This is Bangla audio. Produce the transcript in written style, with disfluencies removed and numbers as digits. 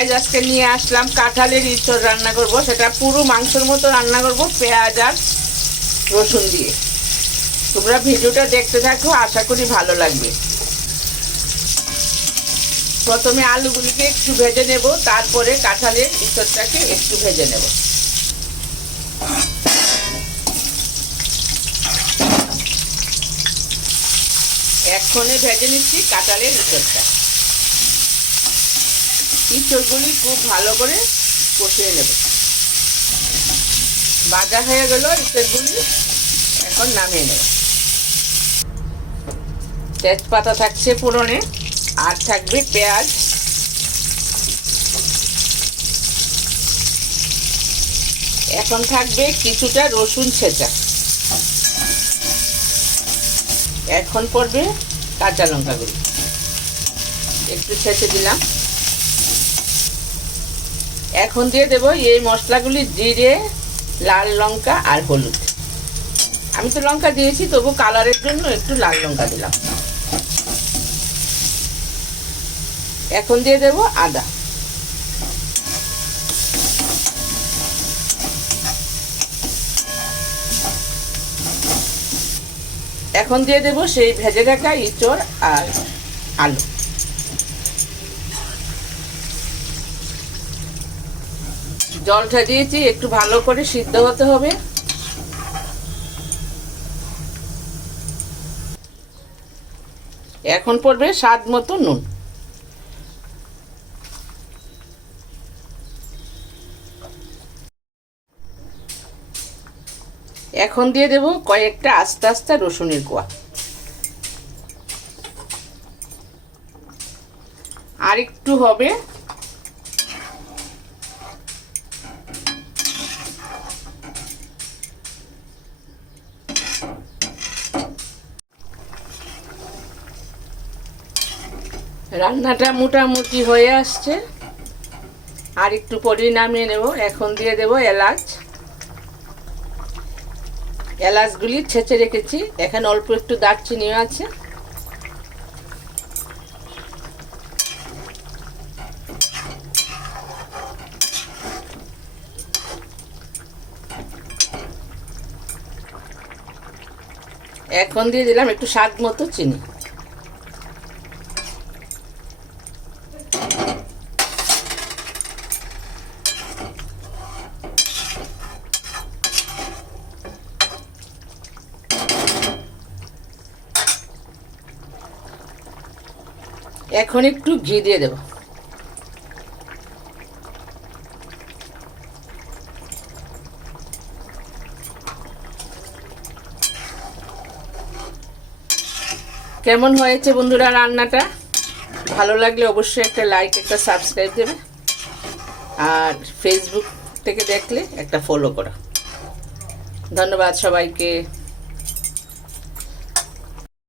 আজকে নিয়ে আসলাম কাঁঠালের ইঁচড় রান্না করব। সেটা পুরো মাংসের মতো রান্না করব পেঁয়াজ আর রসুন দিয়ে। তোমরা ভিডিওটা দেখতে থাকো, আশা করি ভালো লাগবে। প্রথমে আলুগুলিকে একটু ভেজে নেব, তারপরে কাঁঠালের ইঁচড়টাকে একটু ভেজে নেব। এক্ষণে ভেজে নিচ্ছি কাঁঠালের ইঁচড়টা। ইঁচড়গুলি খুব ভালো করে কষিয়ে নেব। ভাজা হয়ে গেল ইঁচড়গুলি, এখন নামিয়ে নেব। তেজপাতা থাকছে ফোড়নে, আর থাকবে পেঁয়াজ, এখন থাকবে কিছুটা রসুন ছেঁচা, এখন পড়বে কাঁচা লঙ্কাগুলি একটু ছেঁচে দিলাম। এখন দিয়ে দেব এই মশলাগুলি, জিরে, লাল লঙ্কা আর হলুদ। আমি তো লঙ্কা দিয়েছি, তবু কালারের জন্য একটু লাল লঙ্কা দিলাম। এখন দিয়ে দেব আদা, এখন দিয়ে দেব সেই ভেজে রাখা ইঁচড় আর আলু। জলটা দিয়েছি, একটু ভালো করে সিদ্ধ হতে হবে। এখন পড়বে স্বাদ মতো নুন। এখন দিয়ে দেব কয়েকটা আস্তে আস্তে রসুনের কোয়া। আর একটু হবে। রান্নাটা মোটামুটি হয়ে আসছে, আর একটু পরে নামিয়ে নেব। এখন দিয়ে দেব এলাচ। এলাচগুলি ছেঁচে রেখেছি। এখানে অল্প একটু দারচিনিও আছে। এখন দিয়ে দিলাম একটু স্বাদ মতো চিনি। এখন একটু ঘি দিয়ে দেব। কেমন হয়েছে বন্ধুরা রান্নাটা? ভালো লাগলে অবশ্যই একটা লাইক, একটা সাবস্ক্রাইব দেবে, আর ফেসবুক থেকে দেখলে একটা ফলো করো। ধন্যবাদ সবাইকে।